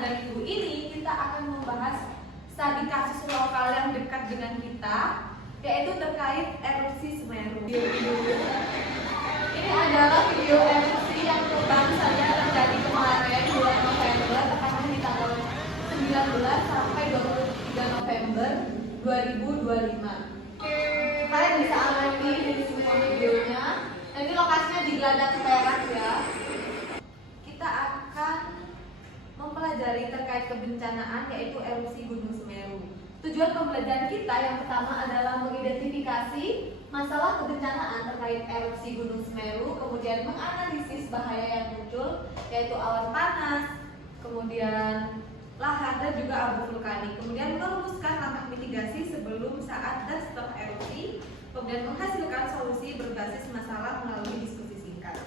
dan Ibu ini kita akan membahas studi kasus lokal yang dekat dengan kita, yaitu terkait erupsi Semeru. Ini adalah video erupsi yang baru saja terjadi kemarin bulan November, tepatnya di tanggal 19 sampai 23 November 2025. Kalian bisa amati di semua videonya. Dan ini lokasinya di Geladak Perak ya. Kita akan mempelajari terkait kebencanaan, yaitu erupsi Gunung Semeru. Tujuan pembelajaran kita yang pertama adalah mengidentifikasi masalah kebencanaan terkait erupsi Gunung Semeru, kemudian menganalisis bahaya yang muncul, yaitu awan panas, kemudian lahar dan juga abu vulkanik, kemudian merumuskan langkah mitigasi sebelum, saat, dan setelah erupsi, kemudian menghasilkan solusi berbasis masalah melalui diskusi singkat.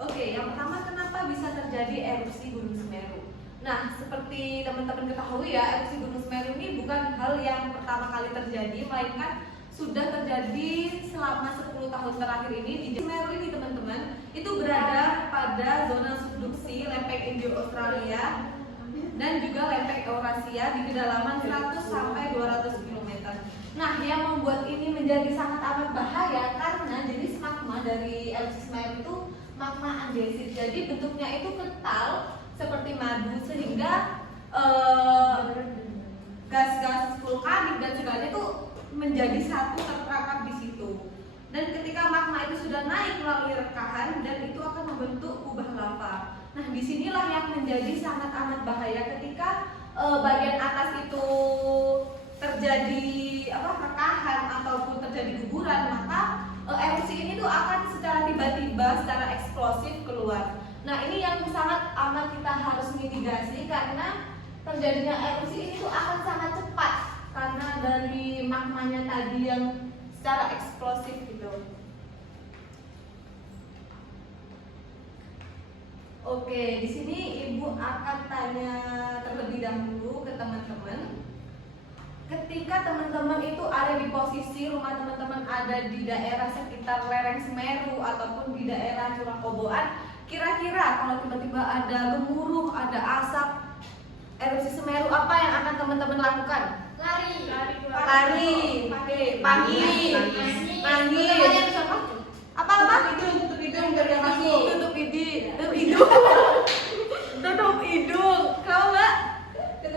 Oke, yang pertama, kenapa bisa terjadi erupsi Gunung Semeru? Nah, seperti teman-teman ketahui ya, erupsi Gunung Semeru ini bukan hal yang pertama kali terjadi, melainkan sudah terjadi selama 10 tahun terakhir ini. Di Semeru ini teman-teman, itu berada pada zona subduksi lempeng Indo-Australia dan juga lempeng Eurasia di kedalaman 100 sampai 200 km. Nah, yang membuat ini menjadi sangat amat bahaya karena jenis magma dari erupsi Semeru itu magma andesit. Jadi bentuknya itu kental seperti madu, sehingga gas-gas vulkanik dan sebagainya itu menjadi satu terperangkap di situ. Dan ketika magma itu sudah naik melalui rekahan, dan itu akan membentuk kubah lava. Nah, disinilah yang menjadi sangat amat bahaya ketika bagian atas itu terjadi rekahan ataupun terjadi guguran, maka erupsi ini tuh akan secara tiba-tiba, secara eksplosif keluar. Nah, ini yang sangat amat kita harus mitigasi karena terjadinya erupsi ini tuh akan sangat cepat karena dari magmanya tadi yang secara eksplosif gitu. Oke, di sini Ibu akan tanya terlebih dahulu ke teman-teman. Ketika teman-teman itu ada di posisi rumah teman-teman ada di daerah sekitar lereng Semeru ataupun di daerah Curah Koboan, kira-kira kalau tiba-tiba ada gemuruh, ada asap erupsi Semeru, apa yang akan teman-teman lakukan? Lari. Oke, panggil. Apa? Tutup hidung biar nggak masuk. Tutup hidung. Tutup hidung. Kau Mbak? Ke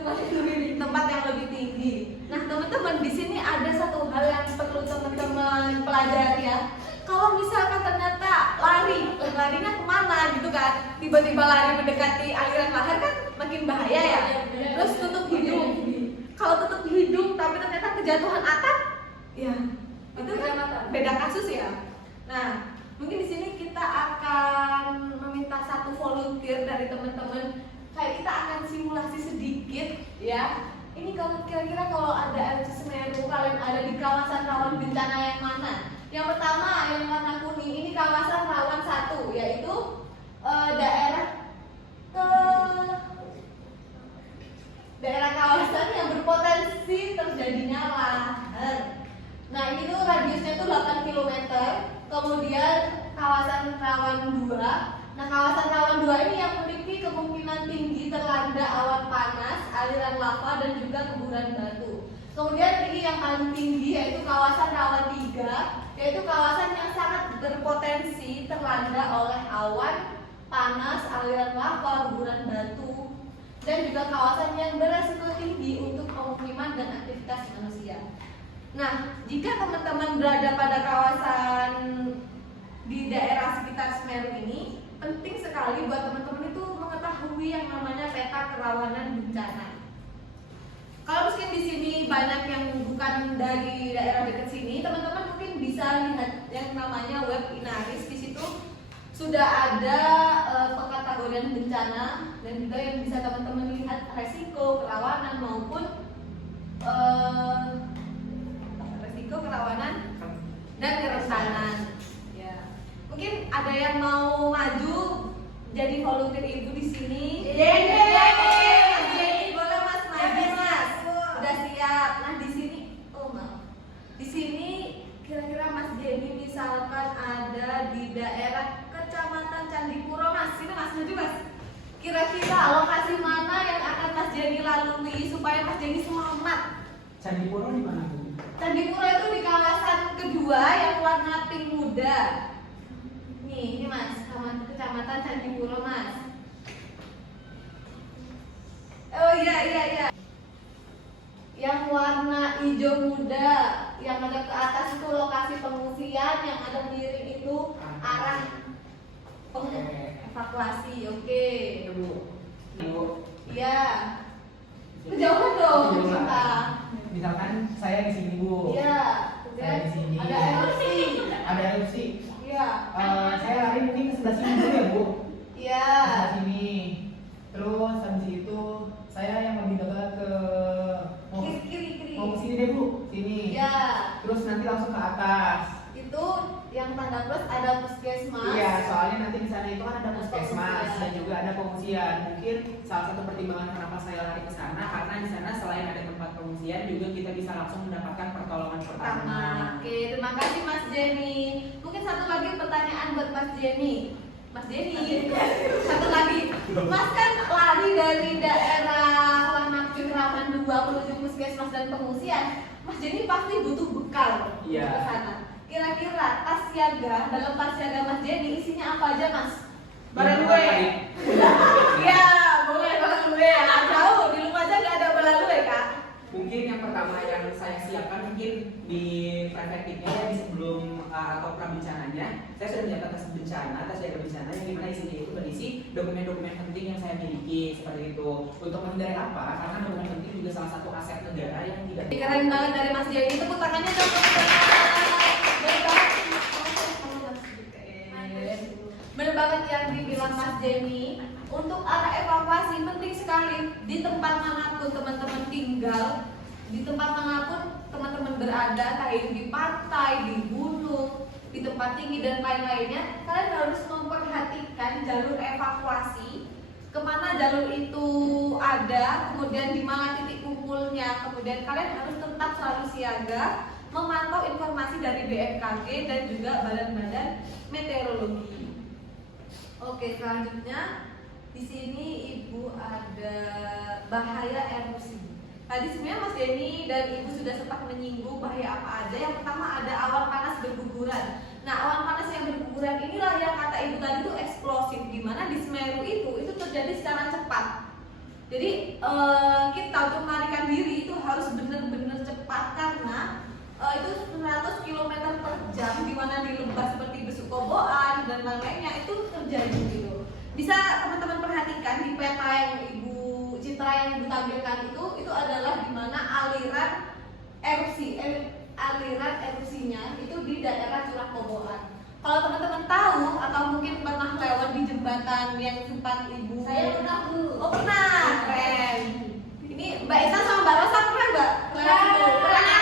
tempat yang lebih tinggi. Nah, teman-teman, di sini ada satu hal yang perlu teman-teman pelajari ya. Kalau misalkan ternyata larinya kemana gitu kan, tiba-tiba lari mendekati aliran lahar kan makin bahaya ya. Terus tutup hidung. Kalau tutup hidung tapi ternyata kejatuhan atap, ya itu kan beda kasus ya. Nah, mungkin di sini kita akan meminta satu volunteer dari teman-teman. Kayak kita akan simulasi sedikit ya. Ini kalau kira-kira kalau ada erupsi Semeru, kalian ada di kawasan rawan bencana yang mana? Yang pertama, yang warna kuning ini kawasan rawan 1, yaitu daerah kawasan yang berpotensi terjadinya lahar. Nah, ini tuh radiusnya tuh 8 km. Kemudian kawasan rawan 2. Nah, kawasan rawan 2 ini yang memiliki kemungkinan tinggi terlanda awan panas, aliran lava, dan juga guguran batu. Kemudian ini yang paling tinggi yaitu kawasan rawan 3, yaitu kawasan yang sangat berpotensi terlanda oleh awan panas, aliran lava, guguran batu, dan juga kawasan yang beresiko tinggi untuk pemukiman dan aktivitas manusia. Nah, jika teman-teman berada pada kawasan di daerah sekitar Semeru ini, penting sekali buat teman-teman itu mengetahui yang namanya peta kerawanan bencana. Kalau mungkin di sini banyak yang bukan dari daerah dekat sini, teman-teman mungkin bisa lihat yang namanya web Inaris. Di situ sudah ada pengkategorian bencana dan juga yang bisa teman-teman lihat resiko, kerawanan maupun resiko, kerawanan dan kerentanan. Ya. Mungkin ada yang mau maju jadi volunteer Ibu di sini. Boleh Mas maju Mas. Udah siap. Nah, di sini di sini kira-kira Mas Jenny misalkan ada di daerah Kecamatan Candipuro Mas. Sini Mas maju Mas. Kira-kira lokasi mana yang akan Mas Jenny lalui supaya Mas Jenny selamat? Candipuro di mana, Bu? Candipuro itu di kawasan kedua yang warna pink muda. Nih, ini Mas, Kecamatan Candipuro, Mas. Oh iya. Yang warna hijau muda, yang ada ke atas itu lokasi pengungsian, yang ada miring itu arah evakuasi. Oke. Bu. Bu. Iya. Kejauhan dong, Kejauhan. kita. Misalkan saya di sini, Bu. Iya. Saya di sini. Ada erupsi. Ada erupsi. Iya. Saya lari mungkin ke sebelah sini dulu ya, Bu. Iya. Sebelah sini. Terus habis itu saya yang lebih dekat ke Kiri. mau ke sini deh, Bu. Sini. Iya. Terus nanti langsung ke atas. Itu yang tanda plus ada puskesmas. Iya, soalnya nanti di sana itu kan ada puskesmas Pengungsian. dan juga ada pengungsian. Mungkin salah satu pertimbangan kenapa saya lari ke sana karena di sana selain ada tempat pengungsian juga kita bisa langsung mendapatkan pertolongan pertama. Oke, terima kasih Mas Jenny. Mungkin satu lagi pertanyaan buat Mas Jenny. Mas Jenny, satu lagi. Mas kan lari dari daerah Lanak Raman 2 menuju puskesmas dan pengungsian. Mas Jenny pasti butuh bekal Iya. ke sana. Kira-kira tas siaga, dalam tas siaga Mas Jenny isinya apa aja, Mas? Balalue. Iya, boleh balalue ya. Jauh di rumah aja nggak ada balalue, Kak. Mungkin yang pertama yang saya siapkan mungkin di preventifnya ya, di sebelum atau prabencananya saya sudah menyiapkan tas bencana, tas jaga bencana yang dimana isinya itu berisi dokumen-dokumen penting yang saya miliki seperti itu. Untuk menghindari apa? Karena dokumen penting juga salah satu aset negara yang tidak. Keren banget dari Mas Jenny. Tepuk tangannya dong. Bener banget. Bener banget yang dibilang Mas Jenny. Untuk arah evakuasi penting sekali di tempat manapun teman-teman tinggal, di tempat manapun teman-teman berada, kayak di pantai, di gunung, di tempat tinggi dan lain-lainnya, kalian harus memperhatikan jalur evakuasi, kemana jalur itu ada, kemudian di mana titik kumpulnya, kemudian kalian harus tetap selalu siaga, memantau informasi dari BMKG dan juga badan-badan meteorologi. Oke, selanjutnya di sini Ibu ada bahaya erupsi. Tadi sebenarnya Mas Denny dan Ibu sudah sempat menyinggung bahaya apa aja. Yang pertama ada awan panas berguguran. Nah, awan panas yang berguguran inilah yang kata Ibu tadi itu eksplosif, di mana di Semeru itu terjadi secara cepat. Jadi kita untuk melarikan diri itu harus benar-benar cepat karena itu 100 km per jam, di mana di lembah seperti Besukoboan dan lain-lainnya itu terjadi gitu. Bisa teman-teman perhatikan di peta yang Ibu Citra yang Ibu tampilkan itu adalah di mana aliran erupsinya itu di daerah Curah Koboan. Kalau teman-teman tahu atau mungkin pernah lewat di jembatan yang sempat Ibu. Saya pernah, Bu. Oh, pernah. Keren. Ini Mbak Isa sama Mbak Rosa pernah, Mbak? Pernah.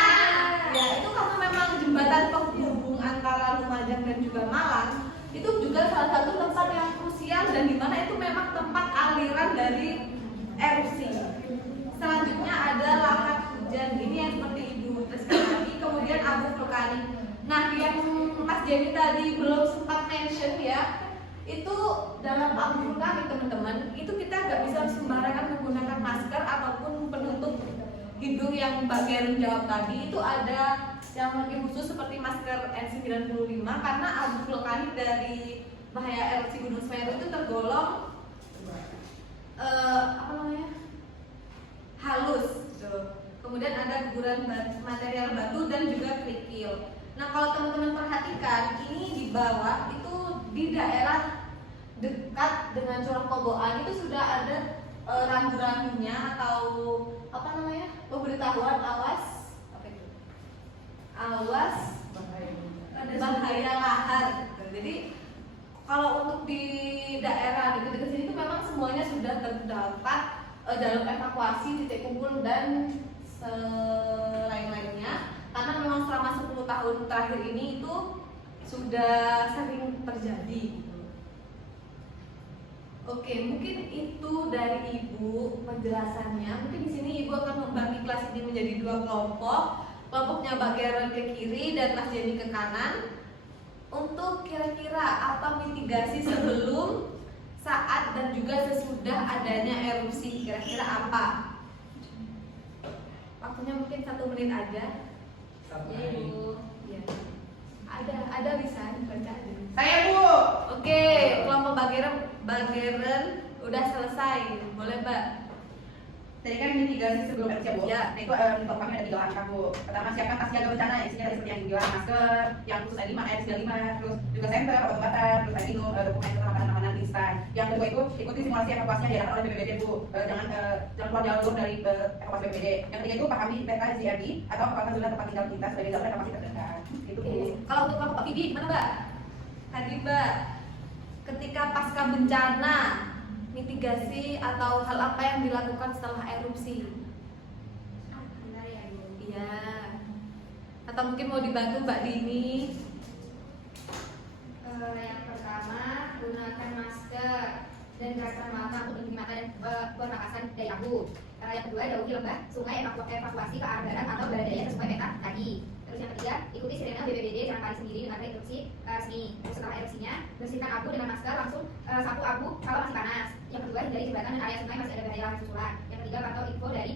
Ya, itu karena memang jembatan penghubung antara Lumajang dan juga Malang itu juga salah satu tempat yang krusial dan di mana itu memang tempat aliran dari erupsi. Selanjutnya ada lahar hujan, ini yang seperti Ibu teruskan tadi, kemudian abu vulkanik. Nah, yang Mas Jenny tadi belum sempat mention ya, itu dalam abu vulkanik teman-teman, itu kita nggak bisa sembarangan menggunakan masker ataupun penutup hidung yang Mbak Gerun jawab tadi. Itu ada yang lebih khusus seperti masker N95 karena abu vulkanik dari bahaya erupsi Gunung Semeru itu tergolong halus gitu. Kemudian ada guguran material batu dan juga kerikil. Nah, kalau teman-teman perhatikan ini di bawah itu di daerah dekat dengan Curah Koboan itu sudah ada rambu-rambunya atau pemberitahuan awas bahaya lahar gitu. Jadi kalau untuk di daerah dekat-dekat sini itu memang semuanya sudah terdapat dalam evakuasi, titik kumpul dan lain-lainnya karena memang selama 10 tahun terakhir ini itu sudah sering terjadi gitu. Oke, mungkin itu dari Ibu penjelasannya. Mungkin di sini Ibu akan membagi kelas ini menjadi 2 kelompok. Kelompoknya Mbak Karen ke kiri dan Mas Jenny ke kanan. Untuk kira-kira apa mitigasi sebelum, saat dan juga sesudah adanya erupsi, kira-kira apa? Waktunya mungkin 1 menit aja. Ya Ibu. Ya. Ada bisa dibaca aja. Saya Bu. Oke, kelompok Bageren udah selesai. Boleh Mbak? Tadi kan mitigasi sebelum erupsi Bu. Ya. Nah itu untuk kami ada 3 langkah Bu. Pertama siapkan tas siaga bencana, isinya seperti yang dijual masker, yang khusus N5, N95, terus juga senter, obat-obatan, terus air minum, dokumen tentang makanan instan. Yang kedua itu ikuti simulasi evakuasinya diarahkan oleh BPBD Bu. Jangan keluar jalur dari evakuasi BPBD. Yang ketiga itu pahami peta ZRD atau kekuatan zona tempat tinggal kita sebagai jalur evakuasi terdekat. Itu Bu. Kalau untuk kelompok Pak Bibi gimana Mbak? Tadi Mbak, ketika pasca bencana, mitigasi atau hal apa yang dilakukan setelah erupsi? Benar ya Bu. Iya. Atau mungkin mau dibantu Mbak Dini? Yang pertama gunakan masker dan kacamata untuk melindungi mata dan pernapasan dari abu. Yang kedua jauhi lembah, sungai, evakuasi ke arah barat atau barat daya sesuai peta tadi. Terus yang ketiga ikuti sirene BPBD, jangan paling sendiri dengan erupsi resmi. Terus setelah erupsinya bersihkan abu dengan masker, langsung sapu abu kalau masih panas. Yang kedua hindari jembatan dan area sungai masih ada bahaya lahar susulan. Yang ketiga pantau info dari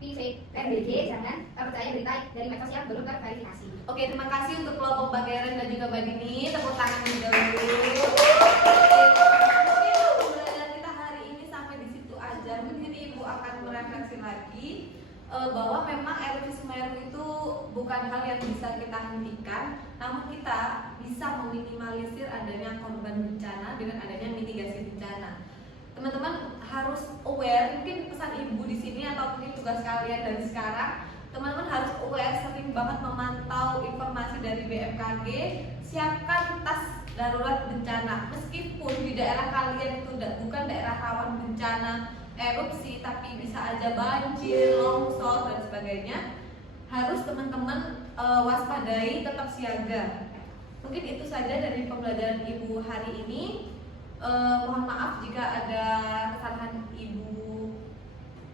PVMBG, jangan percaya berita dari medsos yang belum terverifikasi. Oke, terima kasih untuk kelompok Bageren dan juga Mbak Dini. Tepuk tangan dulu. Mungkin pembelajaran kita hari ini sampai di situ aja. Mungkin Ibu akan merefleksi lagi bahwa memang erupsi Semeru itu bukan hal yang bisa kita hentikan, namun kita bisa meminimalisir adanya korban bencana dengan adanya mitigasi bencana. Teman-teman harus aware, mungkin pesan Ibu di sini atau mungkin tugas kalian dari sekarang, teman-teman harus aware, sering banget memantau informasi dari BMKG, siapkan tas darurat bencana. Meskipun di daerah kalian itu bukan daerah rawan bencana erupsi, tapi bisa aja banjir, longsor dan sebagainya, harus teman-teman waspadai, tetap siaga. Mungkin itu saja dari pembelajaran Ibu hari ini. Mohon maaf jika ada kesalahan Ibu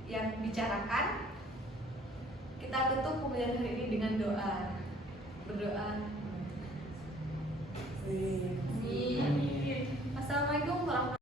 yang bicarakan. Kita tutup pembelajaran hari ini dengan doa. Berdoa. Amin. Assalamualaikum warahmatullahi wabarakatuh.